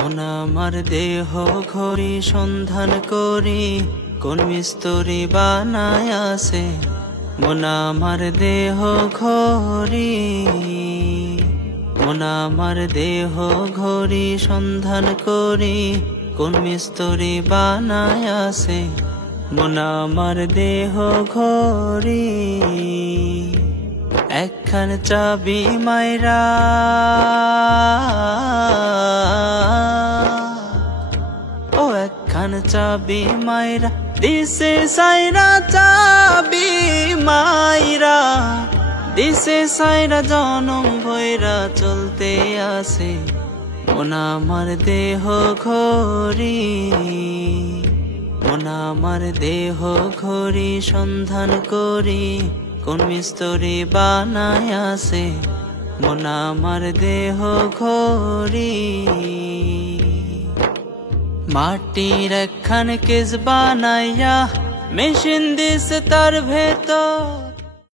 মন আমার দেহ ঘড়ি সন্ধান করি কোন মিস্ত্রি বানায় আছে। মন আমার দেহ ঘড়ি, মন আমার দেহ ঘড়ি সন্ধান করি কোন মিস্ত্রি বানায় আছে। মন আমার দেহ ঘড়ি একখান চাবি মাইরা, ও একখান চাবি মাইরা দিছে সাইরা, চাবি মাইরা দিছে সাইরা জনম ভৈরা চলতে আছে। মন আমার দেহ ঘড়ি, মন আমার দেহ ঘড়ি সন্ধান করি কোন মিস্ত্রি বানায় আছে। মন আমার দেহ ঘড়ি মাটির একখান কেস বানাইয়া মেশিন দিছে তার ভেতর।